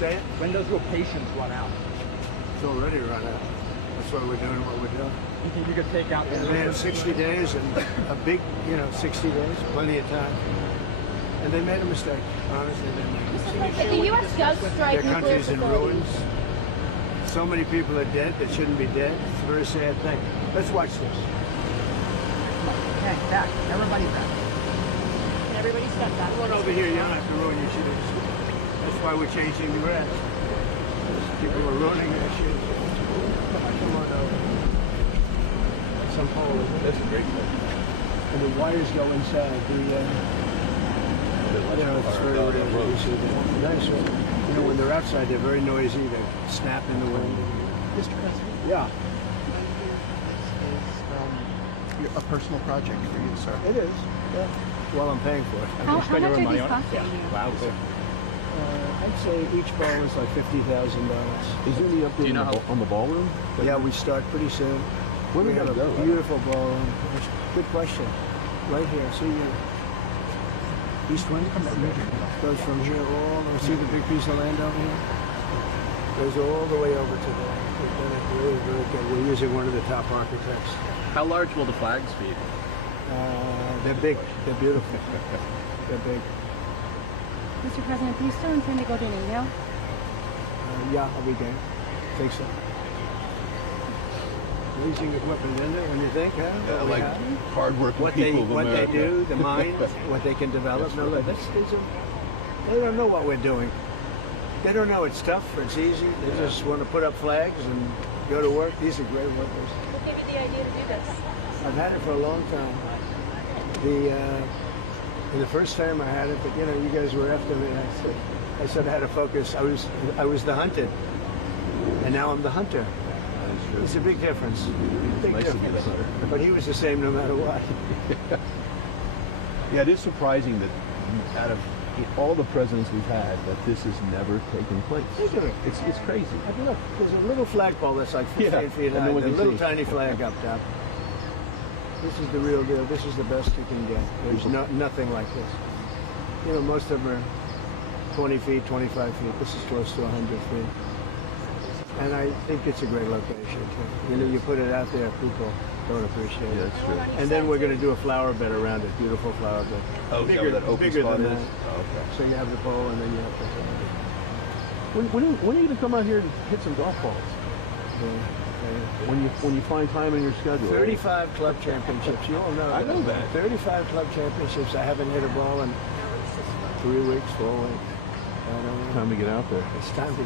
Say it? When does your patience run out? It's already run out. That's why we're doing what we're doing. You think you could take out the And they had 60 days and a big, 60 days, plenty of time. And they made a mistake. Honestly, they made a mistake. If the U.S. does strike Their nuclear country's in facilities, ruins. So many people are dead that shouldn't be dead. It's a very sad thing. Let's watch this. Okay, back. Everybody back. and everybody step back. Come on over here. You don't have to ruin your shoes. That's why we're changing the grass. People are ruining their shoes. Come on over. Some pole. That's a great place. And the wires go inside. It's very rare. You see the nice one. When they're outside, they're very noisy. They snap in the wind. Mr. President, Yeah, this is a personal project for you, sir. it is. Yeah. Well, I'm paying for it. How much spend your are own money these on it? costing you? Wow. I'd say each ball is like $50,000. Is there any update you know on the ballroom? Yeah, we start pretty soon. Where We we have gotta a go? beautiful ballroom. Good question. Right here. See you. East wind goes from here all. See the big piece of land over here? Goes all the way over to there. We've done it really, really good. We're using one of the top architects. How large will the flags be? They're big. They're beautiful. They're big. Mr. President, do you still intend to go to India? Yeah, I'll be game. Think so. Amazing equipment in there, when you think, huh? What we Like have, hardworking what they people of what they America. do, the mind, what they can develop. No, look, they don't know what we're doing. They don't know it's tough, it's easy. They just want to put up flags and go to work. These are great workers. What gave you the idea to do this? I've had it for a long time. The first time I had it, but you guys were after me. I said I had to focus. I was the hunted, and now I'm the hunter. It's a big difference. Big nice to be the difference. hunter. But he was the same no matter what. Yeah, it is surprising that out of all the presidents we've had, that this has never taken place. Look at it. It's crazy. I mean, look, there's a little flagpole that's like 15 Yeah, feet and high. no one A can little see. tiny flag up top. This is the real deal. This is the best you can get. There's nothing like this. Most of them are 20 feet, 25 feet. This is close to 100 feet. And I think it's a great location, too. You put it out there, people don't appreciate Yeah, it. that's true. And then we're going to do a flower bed around it, beautiful flower bed. Oh, is that where that open bigger spot than is? that. Oh, okay. So you have the pole and then you have the When are you going to come out here and hit some golf balls? When you find time in your schedule. 35 club championships. You all know I know that. 35 club championships. I haven't hit a ball in 3 weeks, 4 weeks. I don't know. Time to get out there. It's time to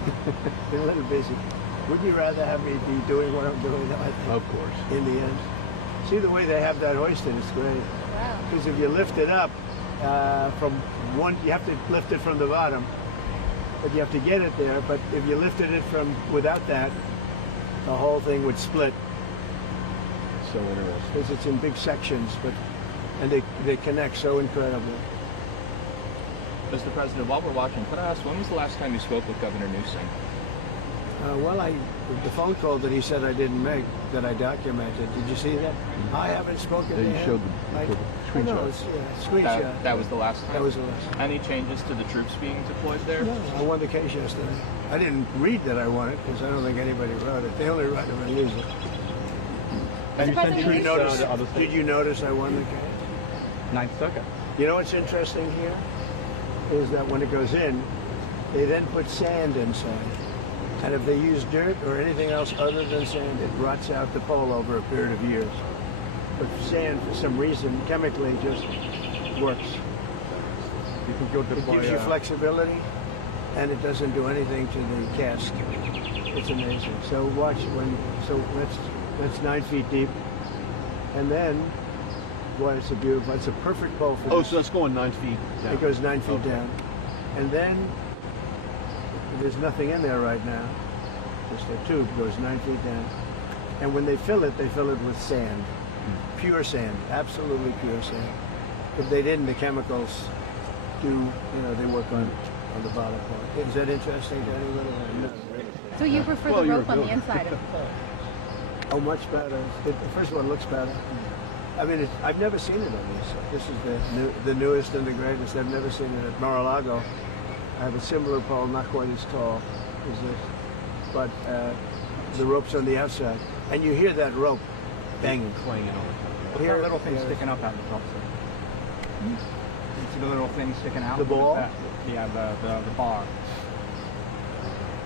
get a little busy. Would you rather have me be doing what I'm doing? I think, Of course. in the end. See the way they have that hoisted? It's great. Wow. Because if you lift it up from one, you have to lift it from the bottom, but you have to get it there. But if you lifted it from without that, the whole thing would split So interesting. because it's in big sections. And they connect so incredibly. Mr. President, while we're watching, could I ask, when was the last time you spoke with Governor Newsom? The phone call that he said I didn't make, that I documented. Did you see that? I haven't spoken Yeah, to you him. showed the I screenshot. know, it's a screenshot. That was the last time? That was the last. Any changes to the troops being deployed there? No, I won the case yesterday. I didn't read that I won it because I don't think anybody wrote it. They only write it and use it. Mr. President, Did you you- notice? to other Did you notice I won the case? Ninth Circuit. You know what's interesting here is that when it goes in, they then put sand inside. And if they use dirt or anything else other than sand, it rots out the pole over a period of years. But sand, for some reason, chemically just works. You think you'll It deploy gives you flexibility, and it doesn't do anything to the cask. It's amazing. So watch that's 9 feet deep, and then, boy, it's it's a perfect pole for Oh, this. so that's going 9 feet down. It goes 9 feet Okay. down, and then there's nothing in there right now. Just a tube goes 9 feet down, and when they fill it with sand, pure sand, absolutely pure sand. If they didn't, the chemicals they work on the bottom part. Is that interesting to anybody? No. So you prefer Well, the you're rope on the building. inside of the pole? Oh, much better. First of all, it looks better. I mean, I've never seen it on this. This is the newest and the greatest. I've never seen it at Mar-a-Lago. I have a similar pole, not quite as tall as this, but the rope's on the outside, and you hear that rope banging. Clanging all the time. What's that little thing sticking up out of the top, sir? You see the little thing sticking out? The What is ball? that? Yeah, the bar.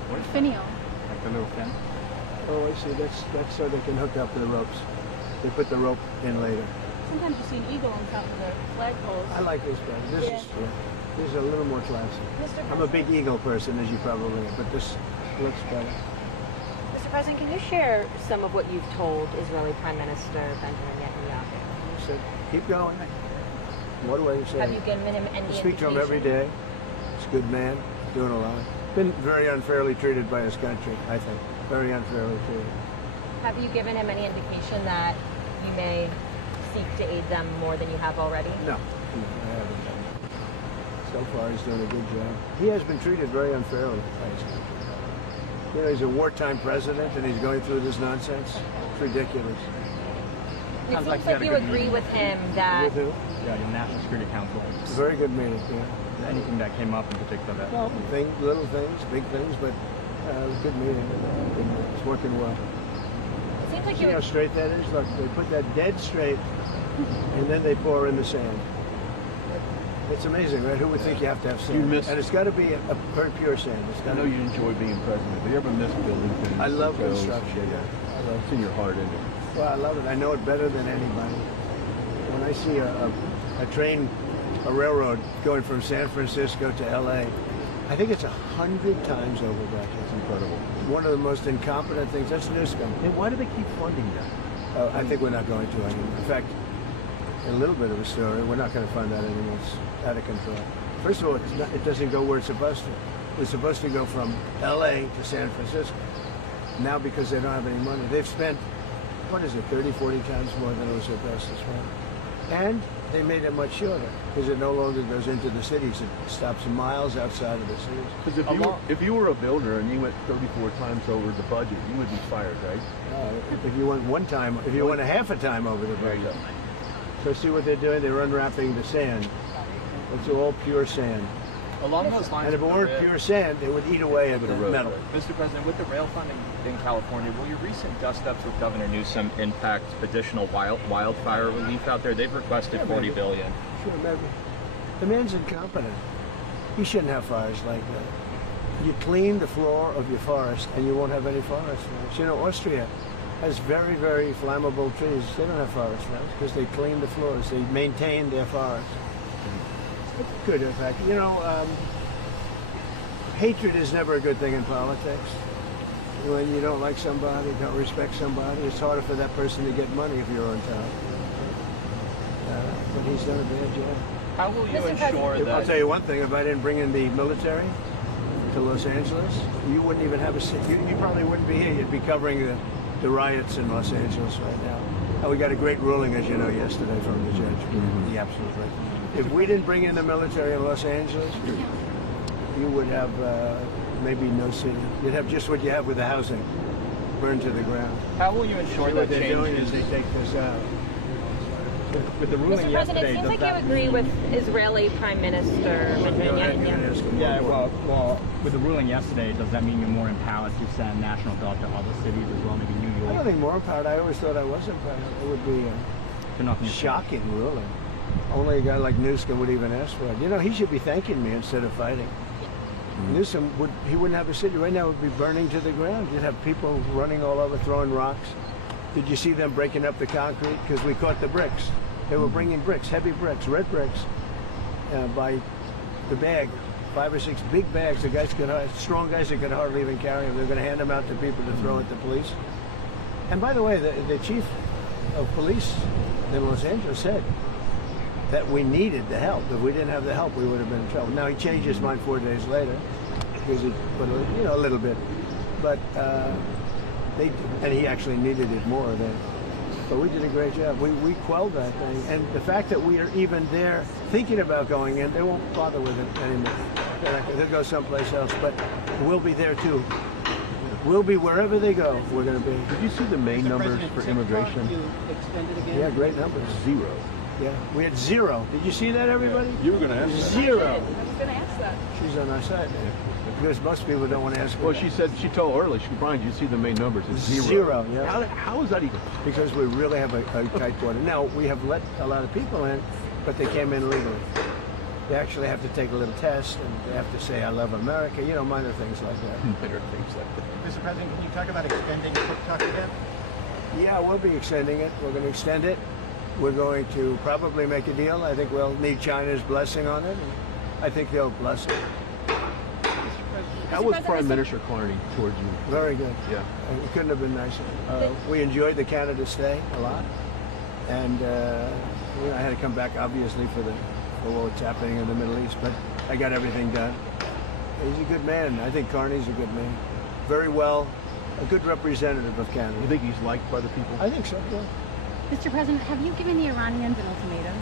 What is that? Finial. Like the little fin? Oh, I see. That's so they can hook up to the ropes. They put the rope in later. Sometimes you see an eagle on top of the flagpoles. I like this better. This is a little more classy. Mr. I'm a big eagle person, as you probably know, but this looks better. Mr. President, can you share some of what you've told Israeli Prime Minister Benjamin Netanyahu? So keep going. What do I say? Have you given him any I speak to him every indication? day. He's a good man, doing a lot. Been very unfairly treated by his country, I think. Very unfairly treated. Have you given him any indication that you may seek to aid them more than you have already? No, I haven't done that. So far, he's doing a good job. He has been treated very unfairly by his country. You know, he's a wartime president, and he's going through this nonsense. It's ridiculous. It Sounds seems like you had like a you good agree meeting. with him that With who? Yeah, the National Security Council. It's a very good meeting, yeah. Anything that came up in particular that? Well, little things, big things, but it was a good meeting. It's working well. it seems like See you how straight that is? Look, they put that dead straight, and then they pour in the sand. It's amazing, right? Who would think you have to have sand? You miss- And it's got to be a very pure sand. It's I got know to you enjoy being president, but you ever miss building things? I love hotels? construction, yeah. I love It's in your heart, isn't it? Well, I love it. I know it better than anybody. When I see a train, a railroad going from San Francisco to L.A., I think it's 100 times over back It's here. incredible. One of the most incompetent things. That's Newscomb. And why do they keep funding that? I think we're not going to anymore. In fact, a little bit of a story, we're not going to fund that anymore. It's out of control. First of all, it doesn't go where it's supposed to. It's supposed to go from L.A. to San Francisco. Now, because they don't have any money, they've spent, 30, 40 times more than it was supposed to spend. And they made it much shorter because it no longer goes into the cities. It stops miles outside of the cities. Because if you were a builder and you went 34 times over the budget, you would be fired, right? If you went one time, if you went a half a time over the There you budget. go. So see what they're doing? They're unwrapping the sand. It's all pure sand. Along those lines, And if it with the weren't rail- pure sand, it would eat away at the road. metal. Mr. President, with the rail funding in California, will your recent dust-ups with Governor Newsom impact additional wildfire relief out there? They've requested Yeah, $40 maybe. billion. Sure, maybe. The man's incompetent. He shouldn't have fires like that. You clean the floor of your forest and you won't have any forest fires. You know, Austria has very, very flammable trees. They don't have forest fires because they clean the floors. They maintain their forests. It's good, in fact. You know, hatred is never a good thing in politics. When you don't like somebody, don't respect somebody, it's harder for that person to get money if you're on top. But he's done a bad job. How will you Mr. ensure I'll that... tell you one thing: if I didn't bring in the military to Los Angeles, you wouldn't even have a seat. You probably wouldn't be here. You'd be covering the riots in Los Angeles right now. And we got a great ruling, as you know, yesterday from the judge. The absolute right. If we didn't bring in the military in Los Angeles, you would have maybe no city. You'd have just what you have with the housing, burned to the ground. How will you ensure See that what they're doing changes... is they take this out. With the ruling Mr. President, it yesterday, seems does like you that agree mean- with Israeli Prime Minister Benjamin Netanyahu. Yeah, well, with the ruling yesterday, does that mean you're more empowered to send National Guard to other cities as well, maybe New I don't York? think more empowered. I always thought I was empowered. It would be To nothing. shocking ruling. Only a guy like Newsom would even ask for it. You know, he should be thanking me instead of fighting. Newsom wouldn't have a city right now. It would be burning to the ground. You'd have people running all over, throwing rocks. Did you see them breaking up the concrete? Because we caught the bricks. They were bringing bricks, heavy bricks, red bricks, by the bag, 5 or 6 big bags. The guys strong guys that could hardly even carry them. They're going to hand them out to people to throw at the police. And by the way, the chief of police in Los Angeles said that we needed the help. If we didn't have the help, we would have been in trouble. Now he changed his mind 4 days later because he put a little bit, but and he actually needed it more than. But we did a great job. We quelled that thing, and the fact that we are even there thinking about going in, they won't bother with it anymore. They'll go someplace else, but we'll be there too. We'll be wherever they go. We're going to be. Did you see the May numbers for immigration? You extended again? Yeah, great numbers. 0. Yeah, we had 0. Did you see that, everybody? You were going to ask that. 0. I was going to ask that. She's on our side now. Because most people don't want to ask her. Well, she said, she told earlier, Brian, you see the main numbers, it's 0. 0, yeah. How is that even? Because we really have a tight border. Now, we have let a lot of people in, but they came in legally. They actually have to take a little test, and they have to say, I love America, you know, minor things like that. Better things like that. Mr. President, can you talk about extending Quick Talk again? Yeah, we'll be extending it. We're going to extend it. We're going to probably make a deal. I think we'll need China's blessing on it. And I think they'll bless it. How was Prime Minister Carney towards you? Very good. Yeah. It couldn't have been nicer. We enjoyed the Canada stay a lot. And you know, I had to come back, obviously, for what's happening in the Middle East. But I got everything done. He's a good man. I think Carney's a good man. Very well, a good representative of Canada. You think he's liked by the people? I think so, yeah. Mr. President, have you given the Iranians an ultimatum?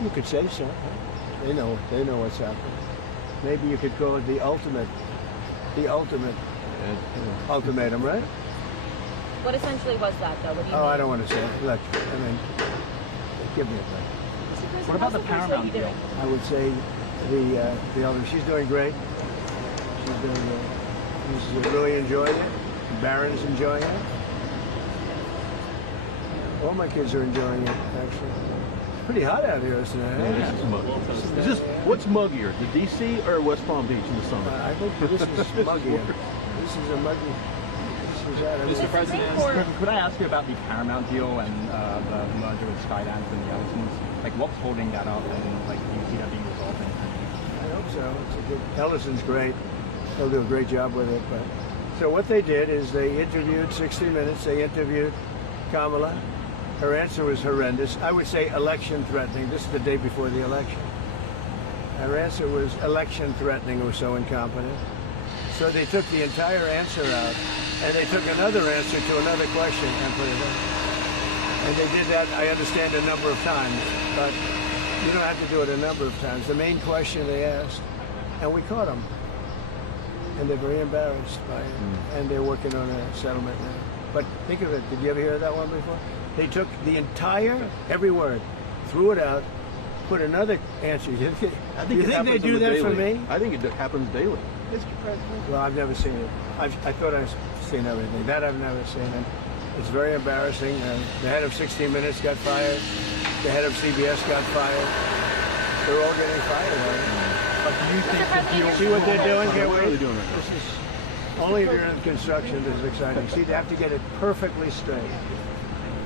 You could say so. They know what's happening. Maybe you could call it the ultimate ultimatum, right? What essentially was that, though? What do you mean? I don't want to say it. Look, I mean, give me a break. Mr. President, What about the how's Paramount deal? I would say the elder. She's doing great. She's doing great. She's really enjoying it. Barron's enjoying it. All my kids are enjoying it, actually. It's pretty hot out here tonight. This is muggy. Is this, what's muggier, the DC or West Palm Beach in the summer? I think this is muggy. This is a muggy. This is that. Mr. President, could I ask you about the Paramount deal and the merger with Skydance and the Ellisons? Like, what's holding that up, and like, do you see that being resolved? I hope so. It's a good. Ellison's great. They'll do a great job with it. But so what they did is they interviewed 60 Minutes. They interviewed Kamala. Her answer was horrendous. I would say election threatening. This is the day before the election. Her answer was election threatening or so incompetent. So they took the entire answer out, and they took another answer to another question and put it in. And they did that, I understand, a number of times, but you don't have to do it a number of times. The main question they asked, and we caught them. And they're very embarrassed by it, and they're working on a settlement now. But think of it, did you ever hear that one before? They took the entire, every word, threw it out, put another answer. You think they do that for me? I think it happens daily. Mr. President? Well, I've never seen it. I thought I've seen everything. That I've never seen. And it's very embarrassing. The head of 60 Minutes got fired. The head of CBS got fired. They're all getting fired. But do you think the deal? See what they're doing here? What are they doing right now? This is only if you're in construction. This is exciting. See, they have to get it perfectly straight.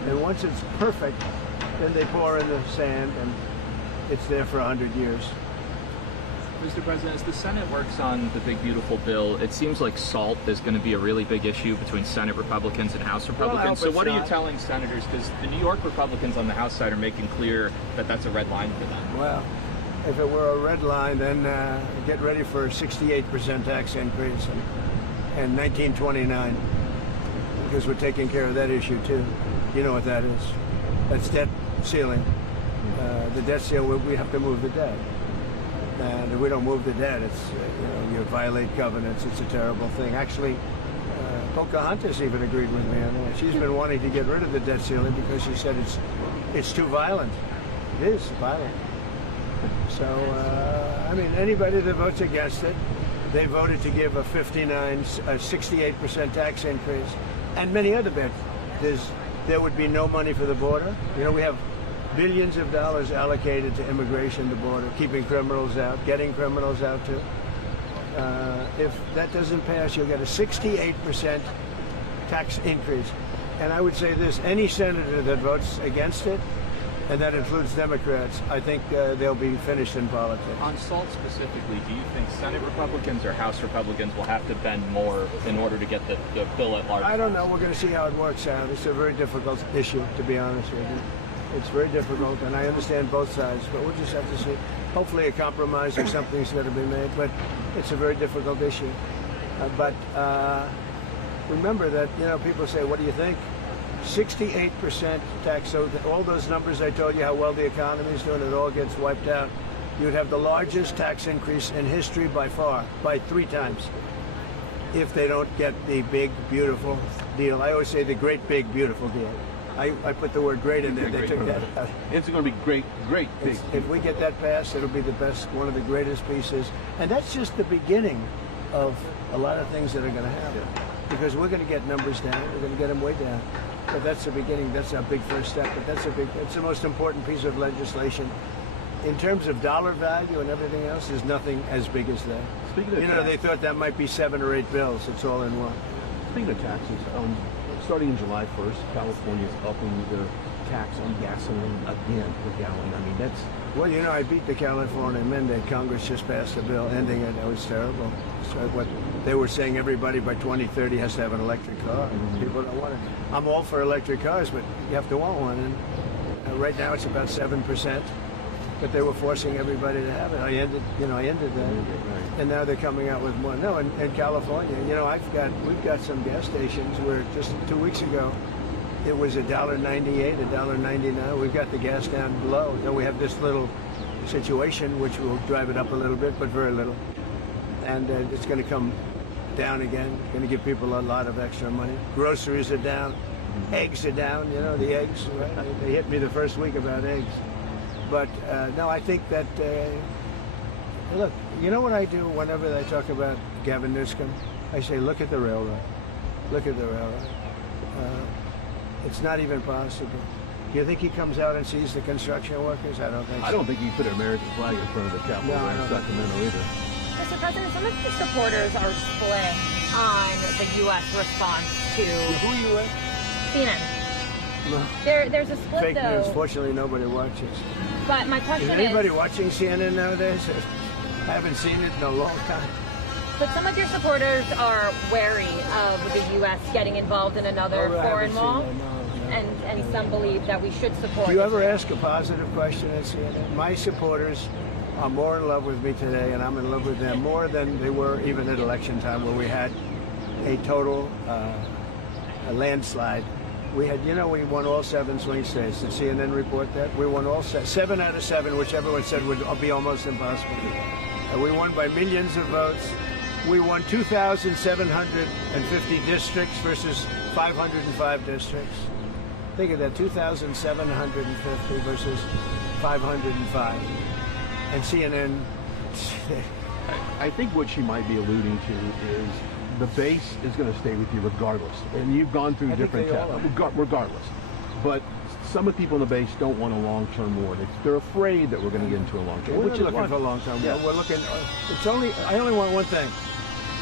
And once it's perfect, then they pour in the sand, and it's there for 100 years. Mr. President, as the Senate works on the big, beautiful bill, it seems like SALT is going to be a really big issue between Senate Republicans and House Republicans. So what are you telling senators? Because the New York Republicans on the House side are making clear that that's a red line for them. Well, if it were a red line, then get ready for a 68% tax increase in 1929, because we're taking care of that issue too. You know what that is? That's debt ceiling. The debt ceiling, we have to move the debt. And if we don't move the debt, it's you violate covenants. It's a terrible thing. Actually, Pocahontas even agreed with me on that. She's been wanting to get rid of the debt ceiling because she said it's too violent. It is violent. So I mean, anybody that votes against it, they voted to give a 68% tax increase, and many other bits. There would be no money for the border. You know, we have billions of dollars allocated to immigration, the border, keeping criminals out, getting criminals out too. If that doesn't pass, you'll get a 68% tax increase. And I would say this, any senator that votes against it, and that includes Democrats, I think they'll be finished in politics. On SALT specifically, do you think Senate Republicans or House Republicans will have to bend more in order to get the bill at large? I don't know. We're going to see how it works out. It's a very difficult issue, to be honest with you. It's very difficult, and I understand both sides, but we'll just have to see. Hopefully a compromise or something's going to be made, but it's a very difficult issue. But remember that, people say, what do you think? 68% tax, so all those numbers I told you, how well the economy is doing, it all gets wiped out. You'd have the largest tax increase in history by far, by 3 times. if they don't get the big, beautiful deal. I always say the great, big, beautiful deal. I put the word great in there. They took that out. It's going to be great, big. If we get that passed, it'll be the best, one of the greatest pieces. And that's just the beginning of a lot of things that are going to happen. Because we're going to get numbers down. We're going to get them way down. But that's the beginning. That's a big first step. But it's the most important piece of legislation. In terms of dollar value and everything else, there's nothing as big as that. Speaking of they thought that might be 7 or 8 bills. It's all in one. Speaking of taxes, starting in July 1st, California is upping their tax on gasoline again per gallon. I mean, that's... Well, I beat the California mandate. Congress just passed a bill ending it. That was terrible. So what they were saying, everybody by 2030 has to have an electric car. People don't want it. I'm all for electric cars, but you have to want one. And right now it's about 7%. But they were forcing everybody to have it. I ended that. And now they're coming out with more. No, in California, we've got some gas stations where just 2 weeks ago, it was $1.98, $1.99. We've got the gas down below. Then we have this little situation which will drive it up a little bit, but very little. And it's going to come down again. Going to give people a lot of extra money. Groceries are down. Eggs are down. The eggs. Right? They hit me the first week about eggs. But no, I think that, look, you know what I do whenever I talk about Gavin Newsom? I say, look at the railroad. Look at the railroad. It's not even possible. Do you think he comes out and sees the construction workers? I don't think so. I don't think you put an American flag in front of the Capitol there in Sacramento either. Mr. President, some of your supporters are split on the U.S. response to Who are you with? CNN. No. There's a split, Fake though. news. Fortunately, nobody watches. But my Is question anybody is, watching CNN nowadays? I haven't seen it in a long time. but some of your supporters are wary of the U.S. getting involved in another Oh, I foreign haven't wall, seen that, no. and some believe that we should support. Do you ever Israel. ask a positive question at CNN? My supporters are more in love with me today, and I'm in love with them more than they were even at election time, where we had a total a landslide. We had, we won all 7 swing states. Did CNN report that? We won all 7 out of 7, which everyone said would be almost impossible. We won by millions of votes. We won 2,750 districts versus 505 districts. Think of that, 2,750 versus 505. And CNN... I think what she might be alluding to is the base is going to stay with you regardless. And you've gone through different tests, regardless. But some of the people in the base don't want a long-term war. They're afraid that we're going to get into a long-term war. We're not looking for a long-term war. Yeah. We're looking... I only want one thing.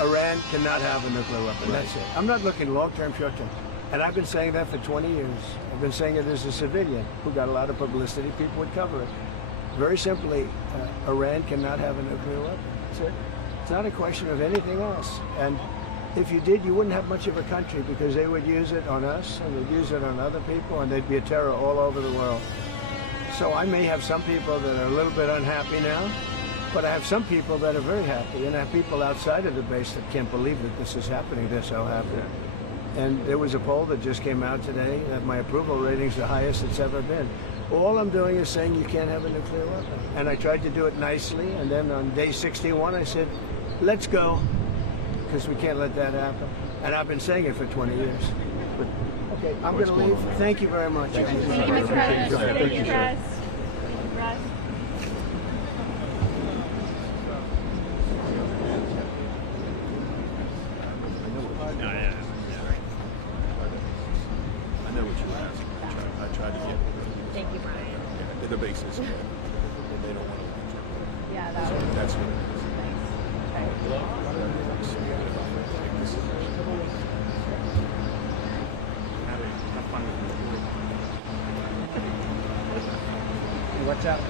Iran cannot have a nuclear weapon. That's it. I'm not looking long-term, short-term. And I've been saying that for 20 years. I've been saying it as a civilian who got a lot of publicity. People would cover it. Very simply, Iran cannot have a nuclear weapon. That's it. It's not a question of anything else. And if you did, you wouldn't have much of a country, because they would use it on us and they'd use it on other people, and there'd be a terror all over the world. So I may have some people that are a little bit unhappy now, but I have some people that are very happy, and I have people outside of the base that can't believe that this is happening. They're so happy. And there was a poll that just came out today that my approval rating's the highest it's ever been. All I'm doing is saying you can't have a nuclear weapon. And I tried to do it nicely, and then on day 61 I said, let's go, because we can't let that happen. And I've been saying it for 20 years. But, okay, I'm going to leave. Thank you very much. Thank you, Mr. President. Thank you, Russ. Russ. I know what you were asking. I tried to get Thank you, Brian. the basis. They don't want to. Yeah, that was That's what it What's up?